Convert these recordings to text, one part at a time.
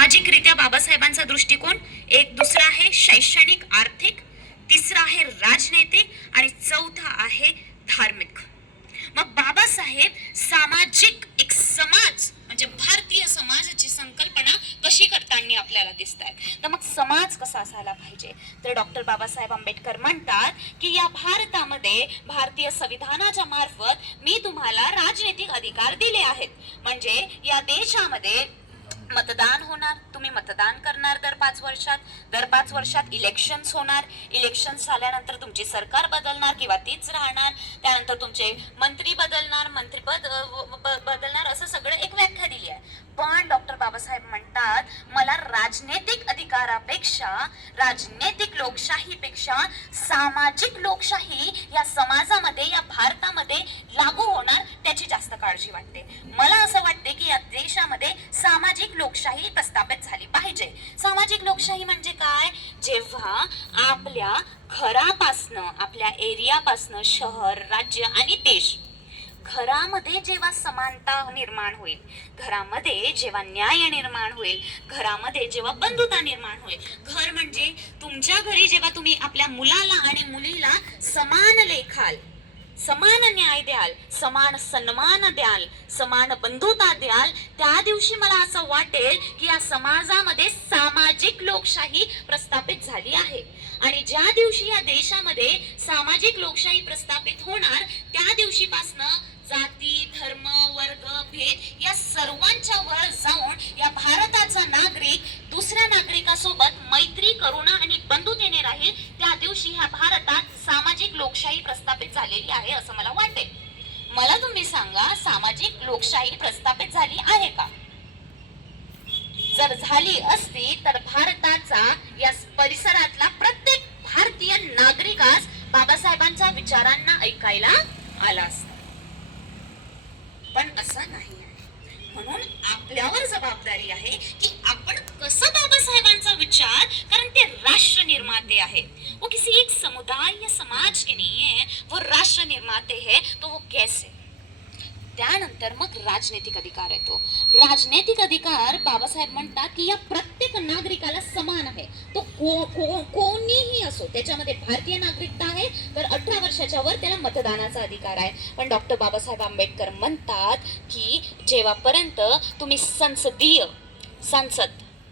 सामाजिकरित्या बाबासाहेबांचा दृष्टिकोन एक, दुसरा आहे शैक्षणिक आर्थिक, तिसरा आहे राजनैतिक आणि चौथा आहे धार्मिक. मग बाबासाहेब सामाजिक एक समाज म्हणजे भारतीय समाजाची संकल्पना कशी करताना आपल्याला दिसत आहे. तर मग समाज कसा असायला पाहिजे, तर डॉक्टर बाबासाहेब आंबेडकर म्हणतात की या भारतामध्ये भारतीय संविधानाच्या मार्फत मी तुम्हाला राजनैतिक अधिकार दिले आहेत. म्हणजे या देशामध्ये मतदान होणार, तुम्ही मतदान करणार दर 5 वर्षात इलेक्शन्स होणार, इलेक्शन्स झाल्यानंतर तुमची सरकार बदलणार किंवा तीच राहणार, त्यानंतर तुमचे मंत्री बदलणार, मंत्रीपद बदलणार, असं सगळं एक व्याख्या दिली आहे. पण डॉक्टर बाबासाहेब म्हणतात मला राजनैतिक अधिकारापेक्षा, राजनैतिक लोकशाहीपेक्षा सामाजिक लोकशाही या समाजामध्ये, या भारतामध्ये लागू होणार त्याची जास्त काळजी वाटते. मला असं वाटते की या देशामध्ये सामाजिक लोकशाही प्रस्थापित झाली पाहिजे. सामाजिक लोकशाही म्हणजे काय, जेव्हा आपल्या घरापासनं, आपल्या एरियापासनं शहर, राज्य आणि देश, घरामध्ये जेव्हा समानता निर्माण होईल, घरामध्ये जेव्हा न्याय निर्माण होईल, घरामध्ये जेव्हा बंधुता निर्माण होईल, घर म्हणजे तुमच्या घरी जेव्हा तुम्ही आपल्या मुलाला आणि मुलीला समान लेखाल, समान न्याय द्याल, समान सन्मान द्याल, समान बंधुता द्याल, त्या दिवशी मला असं वाटेल की या समाजामध्ये सामाजिक लोकशाही प्रस्थापित झाली आहे. आणि ज्या दिवशी या देशामध्ये सामाजिक लोकशाही प्रस्थापित होणार, त्या दिवशीपासनं जाती, धर्म, वर्ग, भेद या सर्वांच्या वर जाऊन या भारताचा नागरिक दुसऱ्या नागरिकासोबत मैत्री, करुणा आणि बंधुतेने राहील. त्या दिवशी ह्या भारतात सामाजिक लोकशाही प्रस्थापित झालेली आहे असं मला वाटते. मला तुम्ही सांगा, सामाजिक लोकशाही प्रस्थापित झाली आहे का? जर झाली असती तर भारताचा या परिसरातला प्रत्येक भारतीय नागरिकास बाबासाहेबांच्या विचारांना ऐकायला आला असता. पण असं नाही आहे. म्हणून आपल्यावर जबाबदारी आहे की आपण कसं बाबासाहेबांचा विचार, कारण ते राष्ट्र निर्माते आहेत, वो किसी एक समुदाय या समाज के नहीं है, वो राष्ट्र निर्माते है, तो वो कैसे. त्यानंतर मग राजनैतिक अधिकार येतो. राजनैतिक अधिकार बाबासाहेब म्हणतात की या प्रत्येक नागरिकाला समान आहे. तो कोणीही असो, त्याच्यामध्ये भारतीय नागरिकता आहे तर 18 वर्षाच्या वर त्याला मतदानाचा अधिकार आहे. पण डॉक्टर बाबासाहेब आंबेडकर म्हणतात की जेव्हापर्यंत तुम्ही संसद,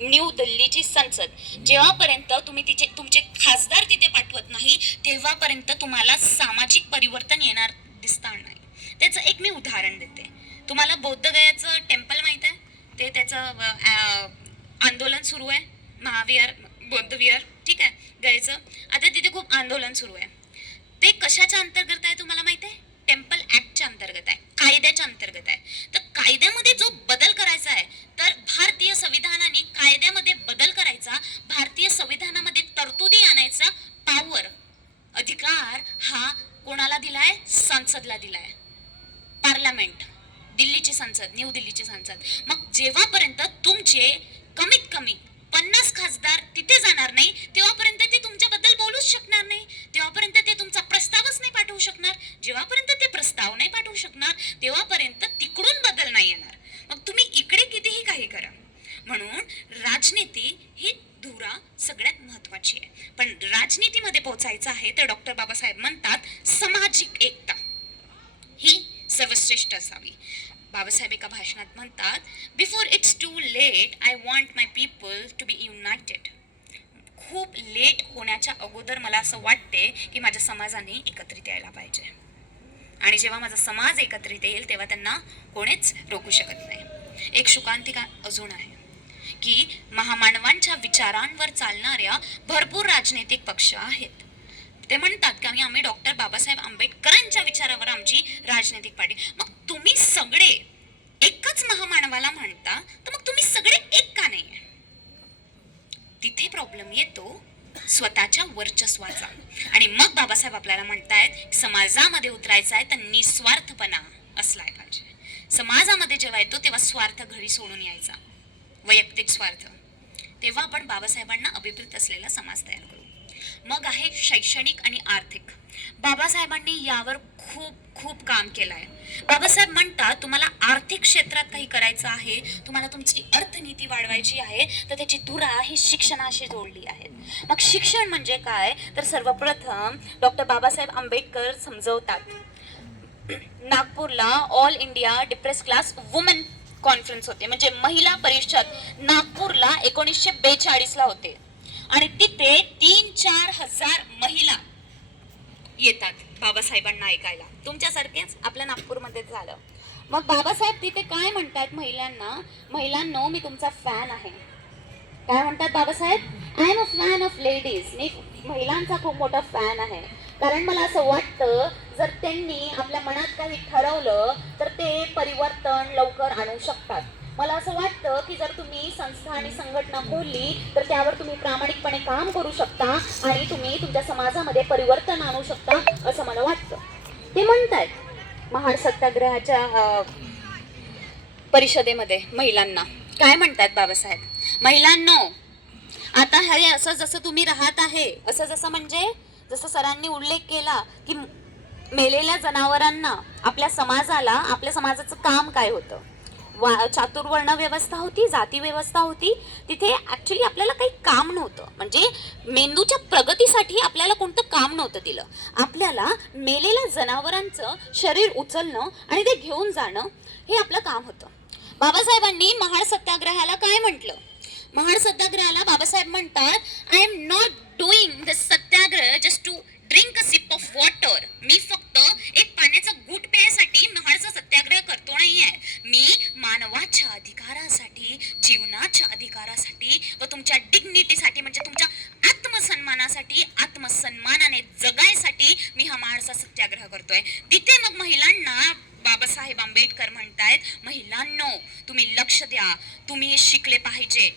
न्यू दिल्लीची संसद, जेव्हापर्यंत तुम्ही तुमचे खासदार तिथे पाठवत नाही, तेव्हापर्यंत तुम्हाला सामाजिक परिवर्तन येणार दिसणार नाही. त्याचं एक मी उदाहरण देते तुम्हाला. बौद्धगयाचं टेम्पल माहित आहे, ते त्याचं आंदोलन सुरू आहे, महाविहार, बौद्ध विहार, ठीक आहे, गयाचं. आता तिथे खूप आंदोलन सुरू आहे. ते कशाच्या अंतर्गत आहे तुम्हाला माहित आहे? टेम्पल ऍक्टच्या अंतर्गत आहे, कायद्याच्या अंतर्गत आहे. तर कायद्यामध्ये जो बदल करायचा आहे, तर भारतीय संविधानाने कायद्यामध्ये बदल करायचा, भारतीय संविधानामध्ये तरतुदी आणायचा पॉवर, अधिकार हा कोणाला दिलाय? संसदला दिलाय. पार्लमेंट, दिल्लीची संसद, न्यू दिल्लीची संसद. मग जेव्हापर्यंत तुमचे कमीत कमी 50 खासदार तिथे जाणार नाही, तेव्हापर्यंत ते तुमच्याबद्दल बोलूच शकणार नाही, तेव्हापर्यंत ते तुमचा प्रस्तावच नाही पाठवू शकणार. जेव्हापर्यंत ते प्रस्ताव नाही पाठवू शकणार, तेव्हापर्यंत तिकडून बदल नाही येणार. मग तुम्ही इकडे कितीही काही करा. म्हणून राजनीती ही धुरा सगळ्यात महत्वाची आहे. पण राजनीतीमध्ये पोहोचायचं आहे तर डॉक्टर बाबासाहेब म्हणतात सामाजिक एकता ही सर्वश्रेष्ठ असावी. बाबासाहेब एका भाषणात म्हणतात, before it's too late I want my people to be united. खूप लेट होण्याच्या अगोदर मला असं वाटते की माझ्या समाजाने एकत्रित यायला पाहिजे. आणि जेव्हा माझा समाज एकत्रित येईल तेव्हा त्यांना कोणीच रोखू शकत नाही. एक शुकांतिका अजून आहे की महामानवांच्या विचारांवर चालणाऱ्या भरपूर राजनैतिक पक्ष आहेत. ते म्हणतात की आम्ही डॉक्टर बाबासाहेब आंबेडकरांच्या विचारावर आमची राजनैतिक पार्टी. मग तुम्ही सगळे एकच महामानवाला म्हणता, तर मग तुम्ही सगळे एक का नाही? तिथे प्रॉब्लेम येतो स्वतःच्या वर्चस्वाचा. आणि मग बाबासाहेब आपल्याला म्हणतायत समाजामध्ये उतरायचं आहे तर निस्वार्थपणा असलाय पाहिजे. समाजामध्ये जेव्हा येतो तेव्हा स्वार्थ घरी सोडून यायचा, वैयक्तिक स्वार्थ. तेव्हा आपण बाबासाहेबांना अभिप्रेत असलेला समाज तयार करू. मग आहे शैक्षणिक आणि आर्थिक. बाबासाहेबांनी यावर खूप खूप काम केलं आहे. बाबासाहेब म्हणतात तुम्हाला आर्थिक क्षेत्रात काही करायचं आहे, तुम्हाला तुमची अर्थनीती वाढवायची आहे, तर त्याची धुरा ही शिक्षणाशी जोडली आहे. मग शिक्षण म्हणजे काय, तर सर्वप्रथम डॉक्टर बाबासाहेब आंबेडकर समजवतात. नागपूरला all India depress class women conference होते, म्हणजे महिला परिषद नागपूरला 1942 ला होते आणि तिथे 3-4 हजार महिला येतात बाबासाहेबांना ऐकायला. तुमच्यासारखेच आपल्या नागपूरमध्ये झालं. मग बाबासाहेब तिथे काय म्हणतात महिलांना, महिलांनो मी तुमचा फॅन आहे. काय म्हणतात Babasaheb, I am a fan of ladies. मी महिलांचा खूप मोठा फॅन आहे, कारण मला असं वाटतं जर त्यांनी आपल्या मनात काही ठरवलं तर ते परिवर्तन लवकर आणू शकतात. मला असं वाटतं की जर तुम्ही संस्था आणि संघटना खोलली तर त्यावर तुम्ही प्रामाणिकपणे काम करू शकता आणि तुम्ही तुमच्या समाजामध्ये परिवर्तन आणू शकता असं मला वाटतं. ते म्हणतायत महाड सत्याग्रहाच्या परिषदेमध्ये महिलांना काय म्हणतात बाबासाहेब, महिलांनो आता हे असं जसं तुम्ही राहत आहे, असं जसं म्हणजे जसं सरांनी उल्लेख केला की मेलेल्या जनावरांना आपल्या समाजाला, आपल्या समाजाचं काम काय होतं, चातुर्वर्ण व्यवस्था होती, जाती व्यवस्था होती. तिथे ऍक्च्युली आपल्याला काही काम नव्हतं, म्हणजे मेंदूच्या प्रगतीसाठी आपल्याला कोणतं काम नव्हतं दिलं. आपल्याला मेलेल्या जनावरांचं शरीर उचलणं आणि ते घेऊन जाणं हे आपलं काम होतं. बाबासाहेबांनी महाड सत्याग्रहाला काय म्हटलं, महाड सत्याग्रहाला बाबासाहेब म्हणतात I am not doing the satyagraha just to drink a sip of water. मी फक्त एक पाण्याचा घूट प्यायसाठी महाडचा सत्याग्रह करतो नाहीये. मी मानवाच्या अधिकारासाठी, जीवनाच्या अधिकारासाठी व तुमच्या डिग्निटीसाठी म्हणजे तुमच्या आत्मसन्मानासाठी, आत्मसन्मानाने जगायसाठी मी हा महाडचा सत्याग्रह करतोय. तिथे मग महिलांना बाबासाहेब आंबेडकर म्हणतायत महिलांनो तुम्ही लक्ष द्या, तुम्ही शिकले पाहिजे,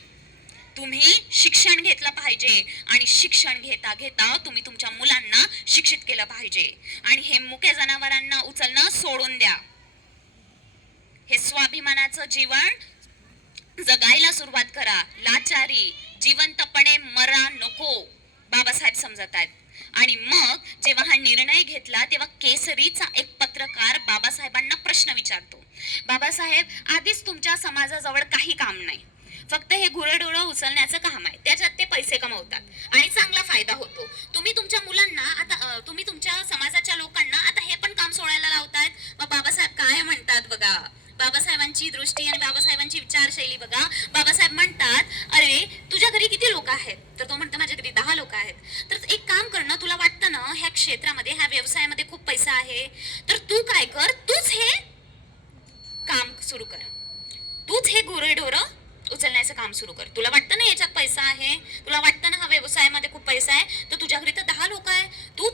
तुम्ही शिक्षण घेतलं पाहिजे आणि शिक्षण घेता घेता तुम्ही तुमच्या मुलांना शिक्षित केलं पाहिजे आणि हे मुक्या जनावरांना उचलणं सोडून द्या. हे स्वाभिमानाचं जीवन जगायला सुरुवात करा. लाचारी जिवंतपणे मरा नको, बाबासाहेब समजत आहेत. आणि मग जेव्हा हा निर्णय घेतला तेव्हा केसरीचा एक पत्रकार बाबासाहेबांना प्रश्न विचारतो, बाबासाहेब आधीच तुमच्या समाजाजवळ काही काम नाही, फक्त हे गुरेढोरं उचलण्याचं काम आहे, त्याच्यात ते पैसे कमवतात आणि चांगला फायदा होतो. तुम्ही तुमच्या मुलांना आता तुम्ही तुमच्या समाजाच्या लोकांना आता हे पण काम सोडायला लावतायत. मग बाबासाहेब काय म्हणतात बघा, बाबासाहेबांची दृष्टी आणि बाबासाहेबांची विचारशैली बघा. बाबासाहेब म्हणतात अरे तुझ्या घरी किती लोक आहेत, तर तो म्हणतो माझ्या घरी 10 लोक आहेत. तर एक काम कर ना, तुला वाटतं ना ह्या क्षेत्रामध्ये, ह्या व्यवसायामध्ये खूप पैसा आहे, तर तू काय कर, तूच हे काम सुरू कर, तूच हे गुरेढोरं उचलण्याचं काम सुरू कर. तुला वाटतं ना याच्यात पैसा आहे, तुला वाटतं ना हा व्यवसायामध्ये खूप पैसा आहे, तर तुझ्या घरी तर 10 लोक आहे, तू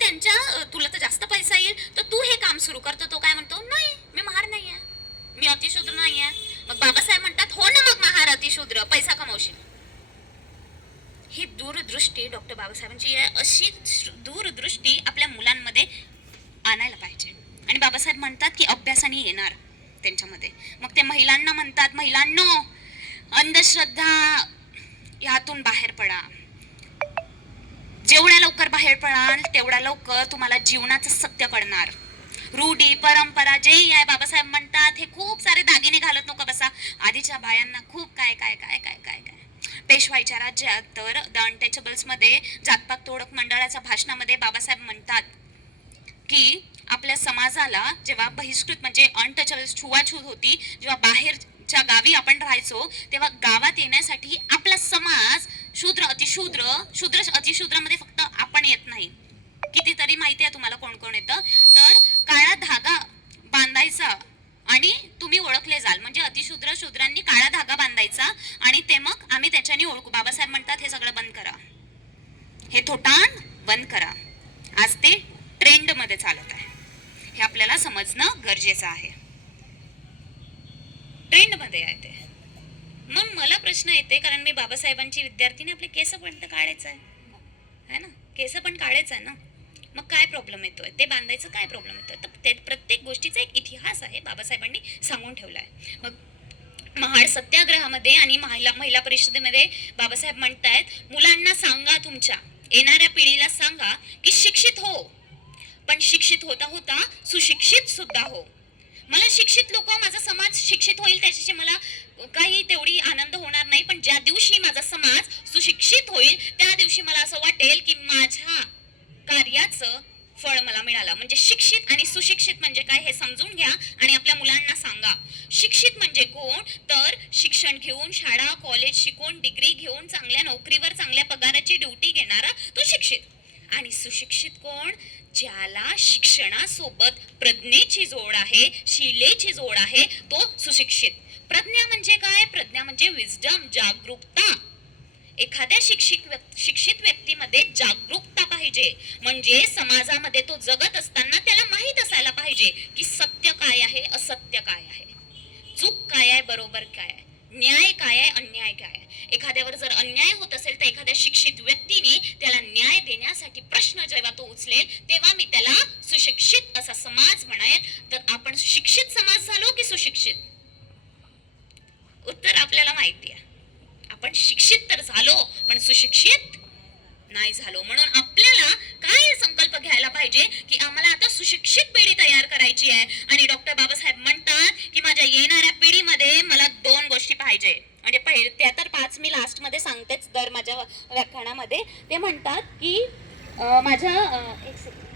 तुला तर जास्त पैसा येईल, तर तू हे काम सुरू कर. तर तो काय म्हणतो, नाही मी महार नाही आहे, मी अतिशूद्र नाही आहे. मग बाबासाहेब म्हणतात हो ना, मग महार अतिशूद्र, पैसा कमवशील. ही दूरदृष्टी डॉक्टर बाबासाहेबांची आहे. अशी दूरदृष्टी आपल्या मुलांमध्ये आणायला पाहिजे. आणि बाबासाहेब म्हणतात की अभ्यासाने येणार त्यांच्यामध्ये. मग ते महिलांना म्हणतात महिलांनो अंधश्रद्धा यातून बाहेर पडा, जेवढ्या लवकर बाहेर पडाल तेवढ्या लवकर तुम्हाला जीवनाचं सत्य कळणार. रूढी परंपरा जे आहे, बाबासाहेब म्हणतात हे खूप सारे दागिने घालत नको बसा. आधीच्या बायांना खूप काय काय काय काय काय काय पेशवाईच्या राज्यात तर द अनटचेबल्स मध्ये जातपात तोडक मंडळाच्या भाषणामध्ये बाबासाहेब म्हणतात की आपल्या समाजाला जेव्हा बहिष्कृत म्हणजे अनटचेबल्स छुवाछूत होती, जेव्हा बाहेरच्या गावी आपण राहायचो तेव्हा गावात येण्यासाठी आपला समाज शूद्र अतिशूद्र, शूद्र अतिशूद्रामध्ये फक्त आपण येत नाही. कितीतरी माहिती आहे तुम्हाला कोण कोण येतं, तर काळा धागा बांधायचा आणि तुम्ही ओळखले जाल, म्हणजे अतिशूद्र शूद्रांनी काळा धागा बांधायचा आणि ते मग आम्ही त्याच्याने ओळखू. बाबासाहेब म्हणतात हे सगळं बंद करा, हे थोटाण बंद करा. आज ते ट्रेंड मध्ये चालत आहे, हे आपल्याला समजणं गरजेचं आहे. ट्रेंड मध्ये आहे ते. मग मला प्रश्न येते, कारण मी बाबासाहेबांची विद्यार्थीने, आपले केस पण काढायचं आहे ना, केस पण काढायचं आहे ना, मग काय प्रॉब्लेम येतोय, ते बांधायचं काय प्रॉब्लेम येतोय. तर ते प्रत्येक गोष्टीचा एक इतिहास आहे, बाबासाहेबांनी सांगून ठेवला आहे. मग महाड सत्याग्रहामध्ये आणि महिला परिषदेमध्ये बाबासाहेब म्हणतायत मुलांना सांगा तुमच्या येणाऱ्या पिढीला सांगा की शिक्षित हो, पण शिक्षित होता होता सुशिक्षित सुद्धा हो. मला शिक्षित लोक, माझा समाज शिक्षित होईल त्याच्याशी मला काही तेवढी आनंद होणार नाही, पण ज्या दिवशी माझा समाज सुशिक्षित होईल त्या दिवशी मला असं वाटेल की माझ्या कार्याचं फळ मला मिळालं. म्हणजे शिक्षित आणि सुशिक्षित म्हणजे काय हे समजून घ्या आणि आपल्या मुलांना सांगा. शिक्षित म्हणजे कोण, तर शिक्षण घेऊन, शाळा कॉलेज शिकून, डिग्री घेऊन, चांगल्या नोकरीवर चांगल्या पगाराची ड्युटी घेणारा तो शिक्षित. आणि सुशिक्षित कोण, ज्याला शिक्षणासोबत प्रज्ञेची जोड आहे, शिलेची जोड आहे, तो सुशिक्षित. प्रज्ञा म्हणजे काय, प्रज्ञा म्हणजे विजडम, जागरूकता. एखाद्या शिक्षित व्यक्तीमध्ये जागरूकता पाहिजे. म्हणजे समाजामध्ये तो जगत असताना त्याला माहित असायला पाहिजे की सत्य काय आहे, असत्य काय आहे, चूक काय आहे, बरोबर काय आहे, न्याय काय आहे, अन्याय काय आहे. एखाद्यावर जर अन्याय होत असेल तर एखाद्या शिक्षित व्यक्तीने त्याला न्याय देण्यासाठी प्रश्न जेव्हा तो उचलेल तेव्हा मी त्याला सुशिक्षित असा समाज म्हणेन. तर आपण शिक्षित समाज झालो की सुशिक्षित? उत्तर आपल्याला माहिती आहे, आपण शिक्षित तर झालो पण सुशिक्षित नाही झालो. म्हणून आपल्याला काय संकल्प घ्यायला पाहिजे की आम्हाला आता सुशिक्षित पिढी तयार करायची आहे. आणि डॉक्टर बाबासाहेब म्हणतात की माझ्या येणाऱ्या पिढीमध्ये मला 2 गोष्टी पाहिजे. म्हणजे पहिले त्या तर 5 मी लास्ट मध्ये सांगतेच दर माझ्या व्याख्यानामध्ये. ते म्हणतात की माझ्या एक सेकंड